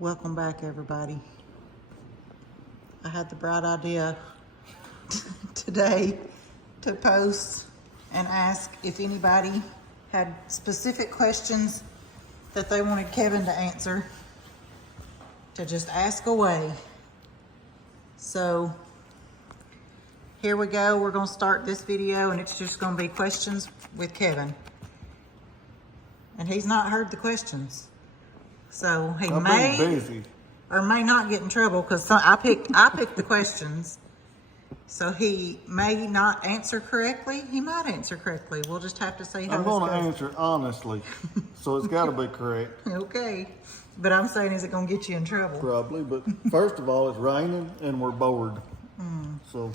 Welcome back, everybody. I had the bright idea today to post and ask if anybody had specific questions that they wanted Kevin to answer, to just ask away. So here we go. We're going to start this video, and it's just going to be questions with Kevin. And he's not heard the questions. So he may busy. or may not get in trouble because I picked the questions. So he may not answer correctly. He might answer correctly. We'll just have to see how I'm this going to goes. answer honestly, so it's got to be correct. Okay. But I'm saying, is it going to get you in trouble? Probably, but first of all, it's raining and we're bored. So,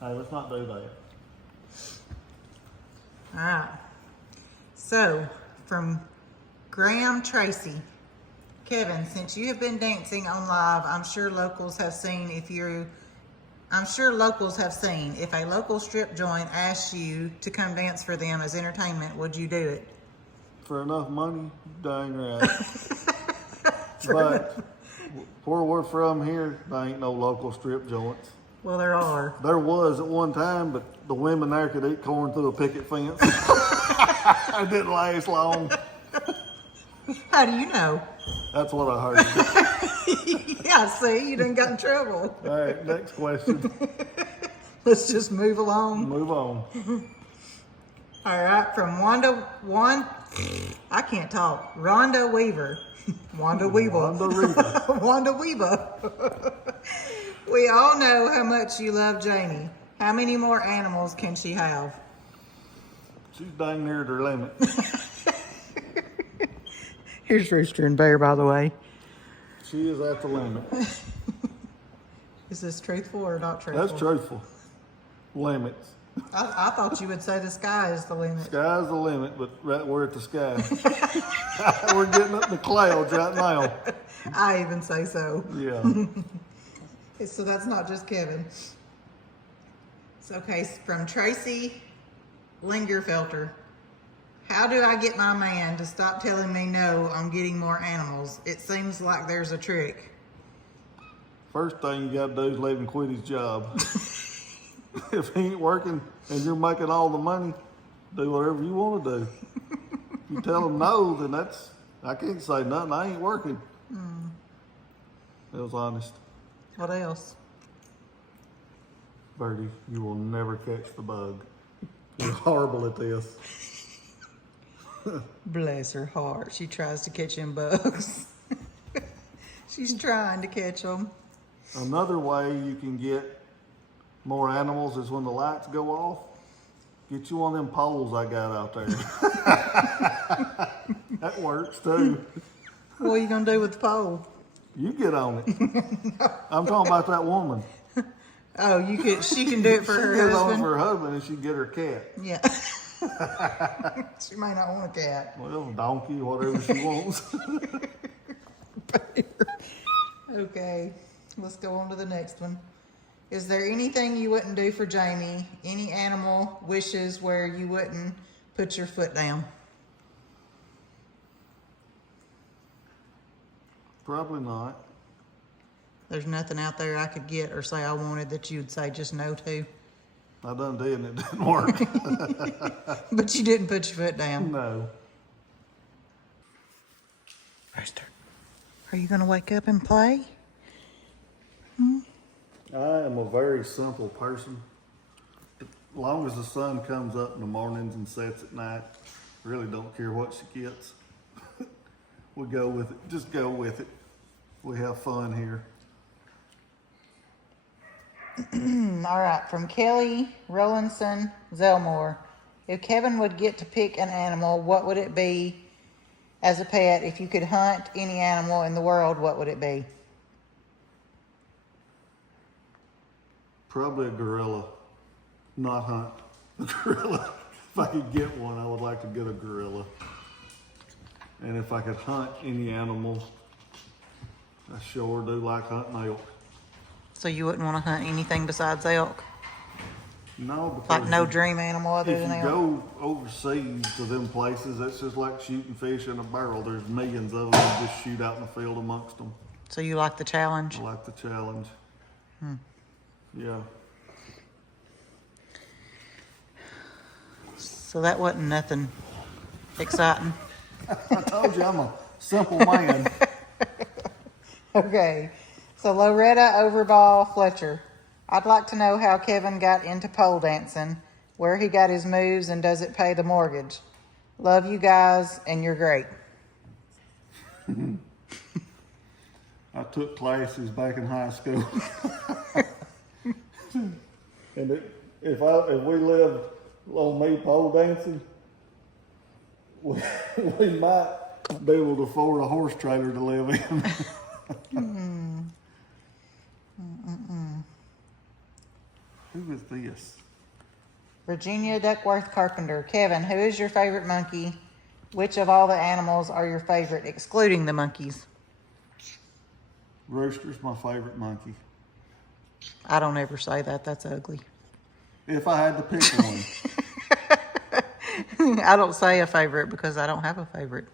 hey, let's not do that. All right. So, from Graham Tracy. Kevin, since you have been dancing on live, I'm sure locals have seen if a local strip joint asked you to come dance for them as entertainment, would you do it? For enough money, dang right. But where we're from here, there ain't no local strip joints. Well, there are. There was at one time, but the women there could eat corn through a picket fence. It didn't last long. How do you know? That's what I heard. Yeah, see, you done got in trouble. All right, next question. Let's just move along. Move on. All right, from I can't talk. Rhonda Weaver. Wanda Weaver. Wanda Weaver. We all know how much you love Jamie. How many more animals can she have? She's dang near her limit. Here's Rooster and Bear, by the way. She is at the limit. Is this truthful or not truthful? That's truthful. Limits. I thought you would say the sky is the limit. Sky's the limit, but right, we're at the sky. We're getting up the clouds right now. I even say so. Yeah. So that's not just Kevin. It's okay. From Tracy Lingerfelter. How do I get my man to stop telling me no on getting more animals? It seems like there's a trick. First thing you gotta do is let him quit his job. If he ain't working and you're making all the money, do whatever you want to do. If you tell him no, then I can't say nothing. I ain't working. That was honest. What else? Birdie, you will never catch the bug. You're horrible at this. Bless her heart. She tries to catch them bugs. She's trying to catch them. Another way you can get more animals is when the lights go off. Get you one of them poles I got out there. That works too. What are you going to do with the pole? You get on it. No. I'm talking about that woman. Oh, she can do it for her She gets on it husband? for her husband and she get her cat. Yeah. She may not want a cat. Well, donkey, whatever she wants. Okay, let's go on to the next one. Is there anything you wouldn't do for Jamie? Any animal wishes where you wouldn't put your foot down? Probably not. There's nothing out there I could get or say I wanted that you'd say just no to. I done did and it didn't work. But you didn't put your foot down. No. Rooster, are you going to wake up and play? I am a very simple person. As long as the sun comes up in the mornings and sets at night, I really don't care what she gets. We go with it. Just go with it. We have fun here. All right, from Kelly Rollinson Zelmore. If Kevin would get to pick an animal, what would it be as a pet? If you could hunt any animal in the world, what would it be? Probably a gorilla. Not hunt. A gorilla. If I could get one, I would like to get a gorilla. And if I could hunt any animal, I sure do like hunting elk. So you wouldn't want to hunt anything besides elk? No, because Like no dream animal other if than you elk? go overseas to them places, that's just like shooting fish in a barrel. There's millions of them you just shoot out in the field amongst them. So you like the challenge? I like the challenge. Yeah. So that wasn't nothing exciting. I told you I'm a simple man. Okay. So Loretta Overball Fletcher. I'd like to know how Kevin got into pole dancing, where he got his moves, and does it pay the mortgage? Love you guys, and you're great. I took classes back in high school. And if we lived on me pole dancing, we might be able to afford a horse trailer to live in. Who is this? Virginia Duckworth Carpenter. Kevin, who is your favorite monkey? Which of all the animals are your favorite, excluding the monkeys? Rooster's my favorite monkey. I don't ever say that. That's ugly. If I had to pick one. I don't say a favorite because I don't have a favorite.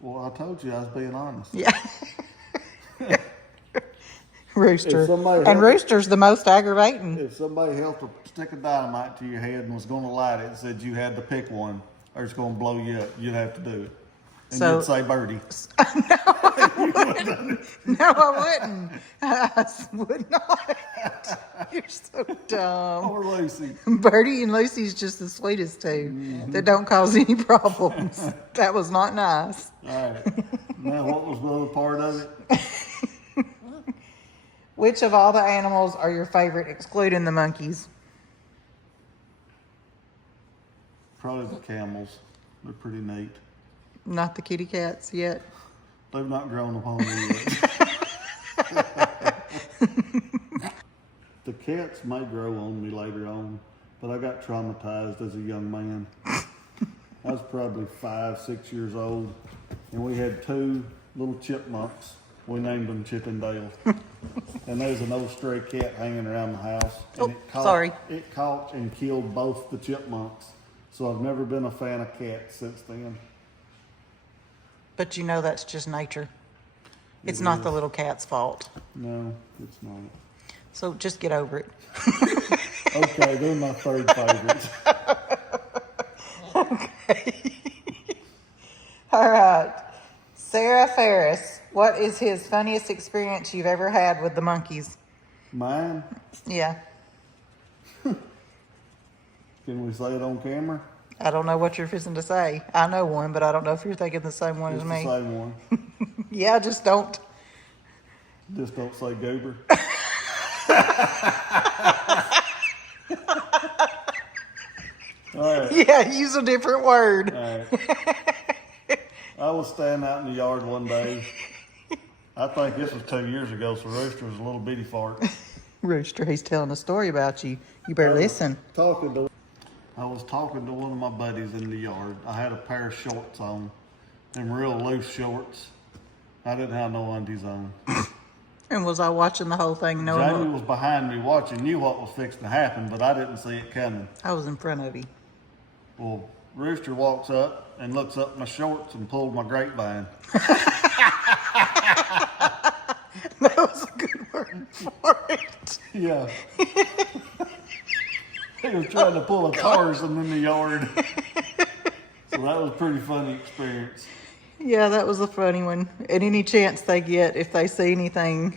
Well, I told you I was being honest. Yeah. Rooster. If somebody And had- Rooster's the most aggravating. If somebody held a stick of dynamite to your head and was going to light it and said you had to pick one or it's going to blow you up, you'd have to do it. And So- you'd say Birdie. No, I wouldn't. I would not. You're so dumb. Or Lucy. Birdie and Lucy's just the sweetest two that don't cause any problems. That was not nice. All right. Now, what was the other part of it? Which of all the animals are your favorite, excluding the monkeys? Probably the camels. They're pretty neat. Not the kitty cats yet. They've not grown upon me yet. The cats may grow on me later on, but I got traumatized as a young man. I was probably 5, 6 years old, and we had 2 little chipmunks. We named them Chip and Dale. And there was an old stray cat hanging around the house. And Oh, sorry. It caught and killed both the chipmunks. So I've never been a fan of cats since then. But you know that's just nature. It's It not is. the little cat's fault. No, it's not. So just get over it. Okay, they're my third favorite. All right. Sarah Ferris, what is his funniest experience you've ever had with the monkeys? Mine? Yeah. Can we say it on camera? I don't know what you're fixing to say. I know one, but I don't know if you're thinking the same one It's as the me. same one. Yeah, just don't. Just don't say goober. All right. Yeah, use a different word. All right. I was standing out in the yard one day. I think this was 2 years ago, so Rooster was a little bitty fart. Rooster, he's telling a story about you. You better listen. I was talking to one of my buddies in the yard. I had a pair of shorts on, them real loose shorts. I didn't have no undies on. And was I watching the whole thing knowing Jamie what was behind me watching, knew what was fixing to happen, but I didn't see it coming. I was in front of you? Well, Rooster walks up and looks up my shorts and pulled my grapevine. That was a good word for it. Yeah. He was trying to pull a Tarzan in the yard. So that was a pretty funny experience. Yeah, that was a funny one. At any chance they get, if they see anything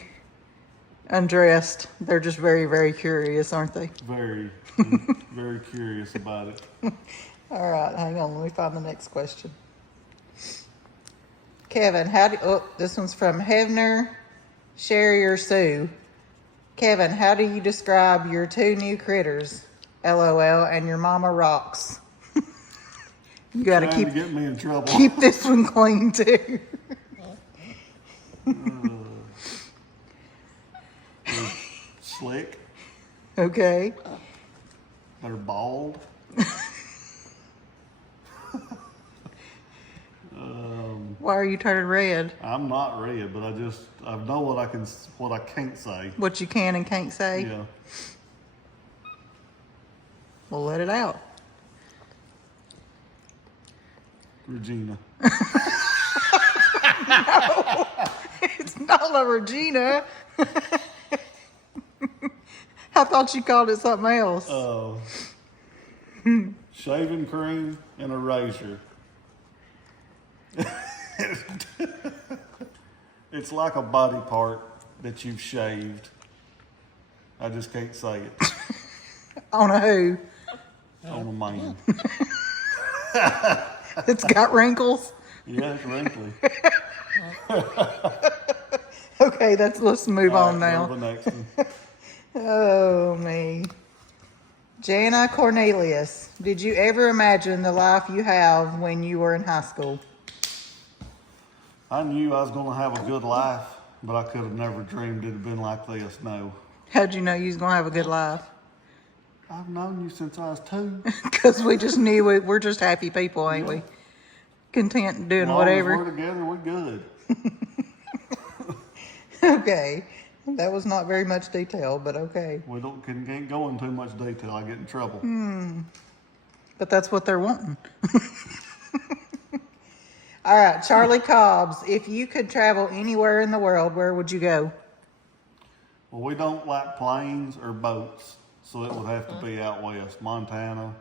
undressed, they're just very, very curious, aren't they? Very, very curious about it. All right, hang on. Let me find the next question. Kevin, this one's from Hevner Sherrier Sue. Kevin, how do you describe your 2 new critters? LOL, and your mama rocks. You gotta Trying to get me in trouble. keep this one clean too. Slick. Okay. They're bald. Why are you turning red? I'm not red, but I know what I can't say. What you can and can't say? Yeah. We'll let it out. Regina. It's not a Regina. I thought you called it something else. Shaving cream and a razor. It's like a body part that you've shaved. I just can't say it. On a who? On a man. It's got wrinkles. Yeah, it's wrinkly. Okay, let's move on now. The next one. Oh, me. Jana Cornelius, did you ever imagine the life you have when you were in high school? I knew I was going to have a good life, but I could have never dreamed it'd have been like this. No. How'd you know you was going to have a good life? I've known you since I was 2. Because we just knew we're just happy people, ain't we? Content doing whatever. We're together, we're good. Okay. That was not very much detail, but okay. We can't go into too much detail. I get in trouble. But that's what they're wanting. All right, Charlie Cobbs, if you could travel anywhere in the world, where would you go? Well, we don't like planes or boats, so it would have to be out west. Montana,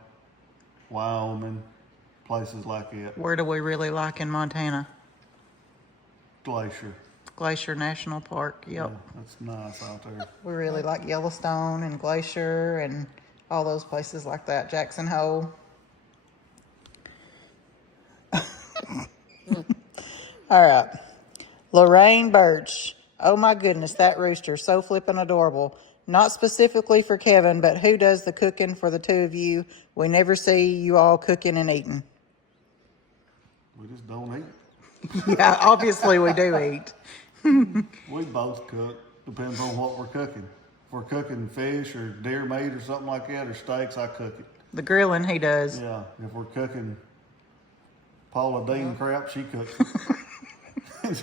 Wyoming, places like that. Where do we really like in Montana? Glacier. Glacier National Park, yep. Yeah, that's nice out there. We really like Yellowstone and Glacier and all those places like that. Jackson Hole. All right. Lorraine Birch. Oh my goodness, that rooster, so flippin' adorable. Not specifically for Kevin, but who does the cooking for the two of you? We never see you all cooking and eating. We just don't eat. Yeah, obviously we do eat. We both cook. Depends on what we're cooking. If we're cooking fish or deer meat or something like that, or steaks, I cook it. The grilling he does. Yeah, if we're cooking Paula Dean crap, she cooks it.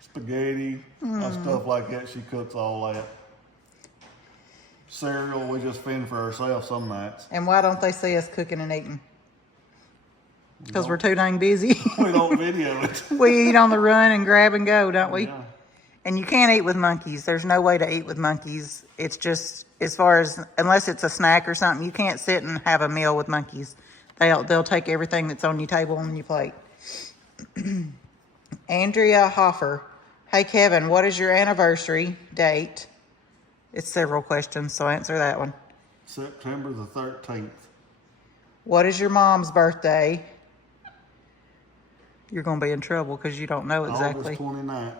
Spaghetti, stuff like that, she cooks all that. Cereal, we just fend for ourselves some nights. And why don't they see us cooking and eating? Because we're too dang busy. We don't video it. We eat on the run and grab and go, don't we? Yeah. And you can't eat with monkeys. There's no way to eat with monkeys. It's just, unless it's a snack or something, you can't sit and have a meal with monkeys. They'll take everything that's on your table and your plate. Andrea Hoffer. Hey, Kevin, what is your anniversary date? It's several questions, so answer that one. September the 13th. What is your mom's birthday? You're going to be in trouble because you don't know exactly. August 29th.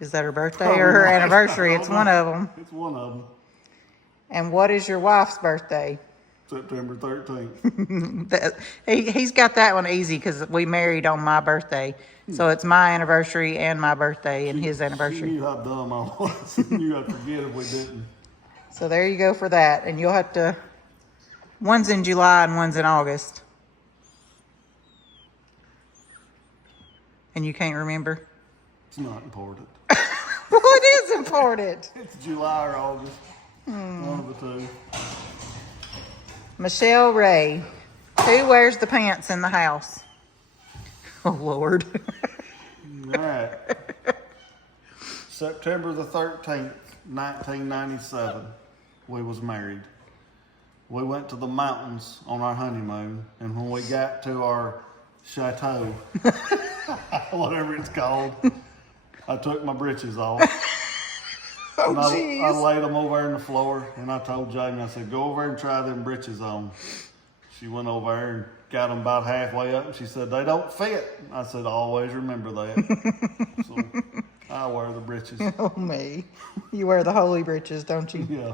Is that her birthday or her anniversary? It's one of them. It's one of them. And what is your wife's birthday? September 13th. He's got that one easy because we married on my birthday. So it's my anniversary and my birthday and his She anniversary. knew how dumb I was. She knew I'd forget if we didn't. So there you go for that. And you'll have to, one's in July and one's in August. And you can't remember? It's not important. Well, it is important. It's July or August. One of the two. Michelle Ray. Who wears the pants in the house? Oh, Lord. All right. September the 13th, 1997, we was married. We went to the mountains on our honeymoon, and when we got to our chateau, whatever it's called, I took my britches off. Oh, I jeez. laid them over on the floor, and I told Jamie, I said, go over and try them britches on. She went over there and got them about halfway up, and she said, they don't fit. I said, always remember that. So I wear the britches. Oh, me. You wear the holy britches, don't you? Yeah.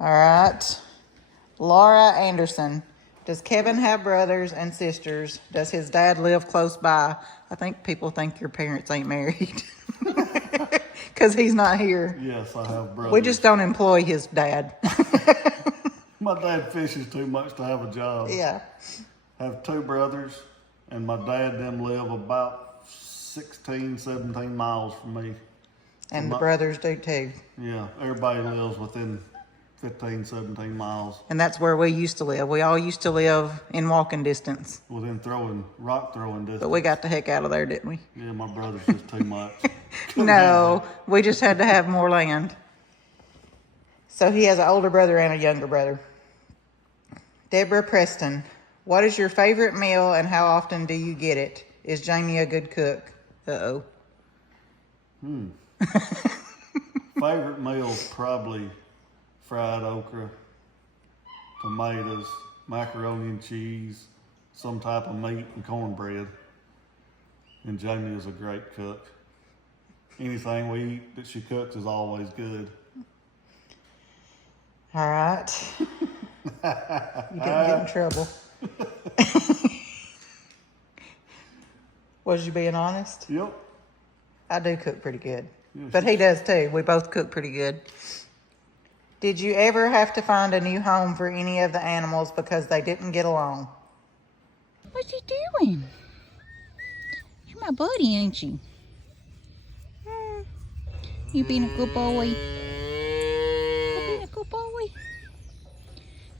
All right. Laura Anderson. Does Kevin have brothers and sisters? Does his dad live close by? I think people think your parents ain't married. Because he's not here. Yes, I have brothers. We just don't employ his dad. My dad fishes too much to have a job. Yeah. I have 2 brothers, and my dad them live about 16, 17 miles from me. And the brothers do too. Yeah, everybody lives within 15, 17 miles And that's where we used to live. We all used to live in walking distance. within rock throwing distance. But we got the heck out of there, didn't we? Yeah, my brother's just too much. No, we just had to have more land. So he has an older brother and a younger brother. Deborah Preston, what is your favorite meal and how often do you get it? Is Jamie a good cook? Uh-oh. Favorite meal, probably fried okra, tomatoes, macaroni and cheese, some type of meat and cornbread. And Jamie is a great cook. Anything we eat that she cooks is always good. All right. You didn't get in trouble. Was you being honest? Yep. I do cook pretty good. Yes. But he does too. We both cook pretty good. Did you ever have to find a new home for any of the animals because they didn't get along? What's he doing? You're my buddy, ain't you? You being a good boy. You being a good boy.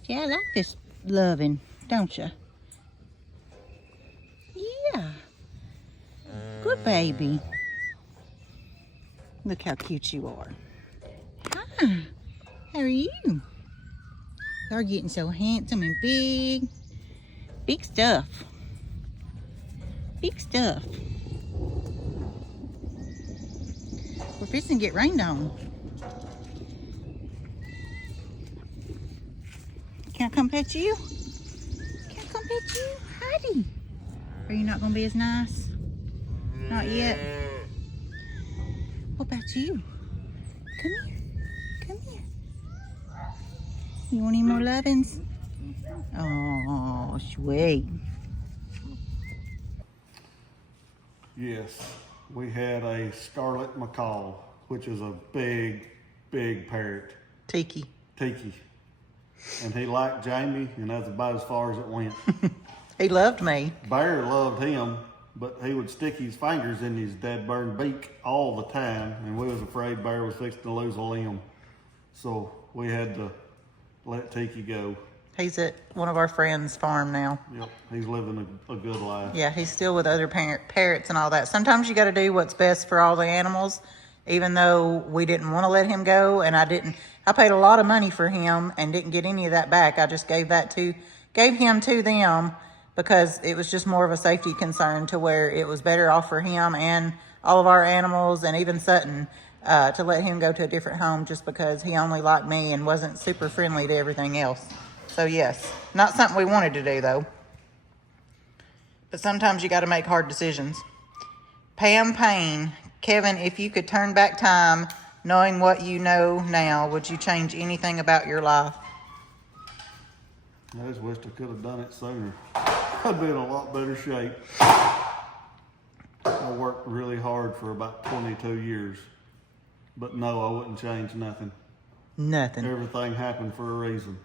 Yeah, I like this loving, don't you? Yeah. Good baby. Look how cute you are. Hi. How are you? You're getting so handsome and big. Big stuff. Big stuff. We're fixing to get rained on. Can I come pet you? Can I come pet you? Heidi. Are you not going to be as nice? Not yet. What about you? Come here. Come here. You want any more lovins? Oh, sweet. Yes, we had a scarlet macaw, which is a big, big parrot. Tiki. Tiki. And he liked Jamie, and that's about as far as it went. He loved me. Bear loved him, but he would stick his fingers in his dead bird beak all the time, and we was afraid Bear was fixing to lose a limb. So we had to let Tiki go. He's at one of our friends' farm now. Yep, he's living a good life. Yeah, he's still with other parrots and all that. Sometimes you got to do what's best for all the animals, even though we didn't want to let him go, and I paid a lot of money for him and didn't get any of that back. I just gave him to them because it was just more of a safety concern, to where it was better off for him and all of our animals and even Sutton to let him go to a different home, just because he only liked me and wasn't super friendly to everything else. So yes, not something we wanted to do though. But sometimes you got to make hard decisions. Pam Payne, Kevin, if you could turn back time, knowing what you know now, would you change anything about your life? I just wished I could have done it sooner. I'd be in a lot better shape. I worked really hard for about 22 years. But no, I wouldn't change nothing. Nothing. Everything happened for a reason.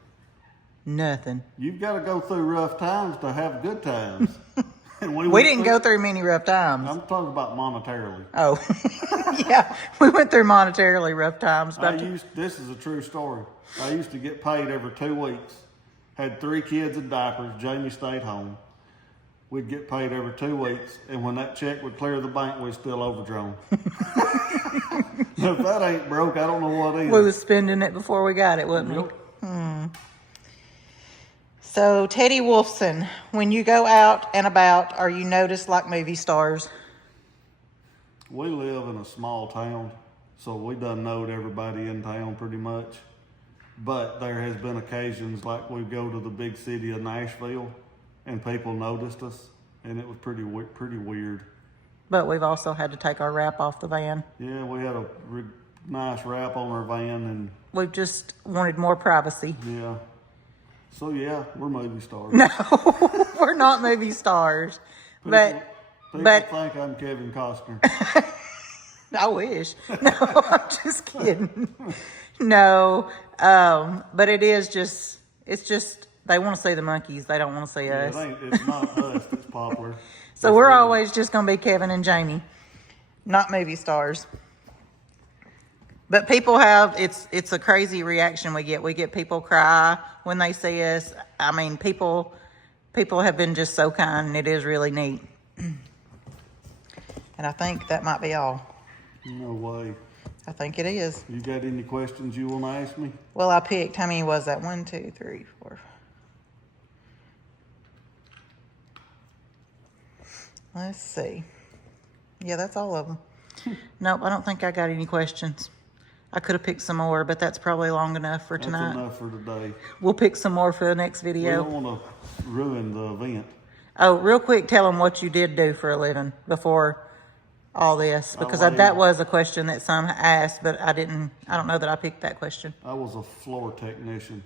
Nothing. You've got to go through rough times to have good times. And We didn't go through many rough times. I'm talking about monetarily. Oh, yeah. We went through monetarily rough times. But This is a true story. I used to get paid every 2 weeks. Had 3 kids in diapers. Jamie stayed home. We'd get paid every 2 weeks. And when that check would clear the bank, we'd still overdrawn. If that ain't broke, I don't know what is. we was spending it before we got it, wasn't Yep. we? So, Teddy Wolfson, when you go out and about, are you noticed like movie stars? We live in a small town, so we done knowed everybody in town pretty much. But there has been occasions like we go to the big city of Nashville and people noticed us, and it was pretty weird. But we've also had to take our wrap off the van. Yeah, we had a nice wrap on our van, and We've just wanted more privacy. yeah. So yeah, we're movie stars. No, we're not movie stars. People but think I'm Kevin Costner. I wish. No, I'm just kidding. No, but it's just, they want to see the monkeys. They don't want to see us. It's not us that's popular. So we're always just going to be Kevin and Jamie, not movie stars. But people have, it's a crazy reaction we get. We get people cry when they see us. I mean, people have been just so kind, and it is really neat. And I think that might be all. No way. I think it is. You got any questions you want to ask me? Well, I picked, how many was that? 1, 2, 3, 4. Let's see. Yeah, that's all of them. Nope, I don't think I got any questions. I could have picked some more, but that's probably long enough for tonight. That's enough for today. We'll pick some more for the next We video. don't want to ruin the event. Oh, real quick, tell them what you did do for a living before all this, because that was a question that some asked, but I don't know that I picked that question. I was a floor technician.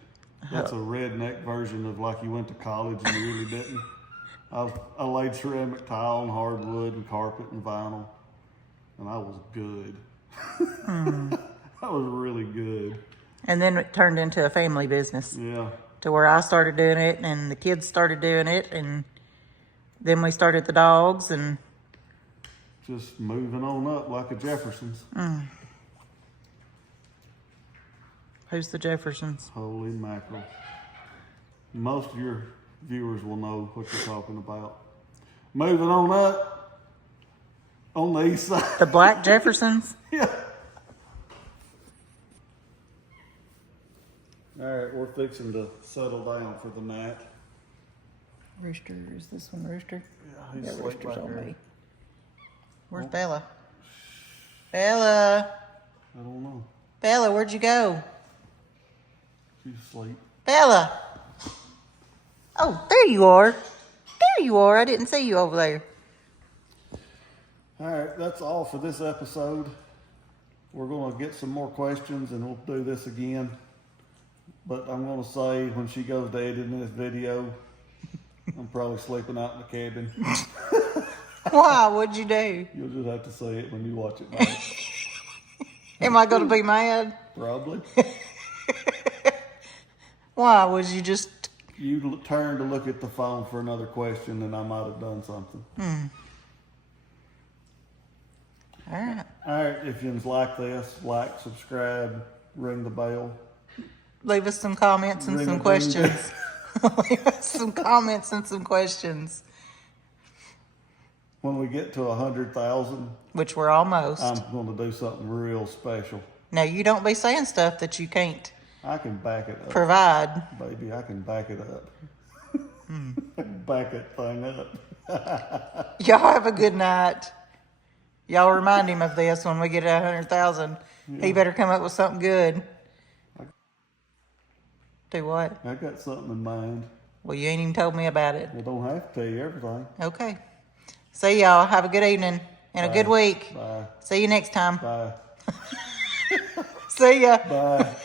That's a redneck version of like you went to college and you really didn't. I laid ceramic tile and hardwood and carpet and vinyl, and I was good. I was really good. And then it turned into a family business. Yeah. To where I started doing it, and the kids started doing it, and then we started the dogs, and Just moving on up like a Jefferson's. Who's the Jeffersons? Holy mackerel. Most of your viewers will know what you're talking about. Moving on up on the east side. The Black Jeffersons? Yeah. All right, we're fixing to settle down for the night. Rooster, is this one Rooster? Yeah, he's asleep Rooster's back on there. me. Where's Bella? Bella! I don't know. Bella, where'd you go? She's asleep. Bella! Oh, there you are. There you are. I didn't see you over there. All right, that's all for this episode. We're going to get some more questions and we'll do this again. But I'm going to say when she goes to editing this video, I'm probably sleeping out in the cabin. Why? What'd you do? You'll just have to say it when you watch it back. Am I going to be mad? Probably. Why? Was you just... You turned to look at the phone for another question and I might have done something. All right. All right, if you like this, like, subscribe, ring the bell. Leave us some comments and Ring some the questions. Leave us some comments and some questions. When we get to 100,000, Which we're almost. I'm going to do something real special. Now, you don't be saying stuff that you can't I can back it up. provide. Baby, I can back it up. Back that thing up. Y'all have a good night. Y'all remind him of this when we get 100,000. He better come up with something good. Do what? I got something in mind. Well, you ain't even told me about it. I don't have to tell you everything. Okay. See y'all. Have a good evening and a good week. Bye. See you next time. Bye. See ya. Bye.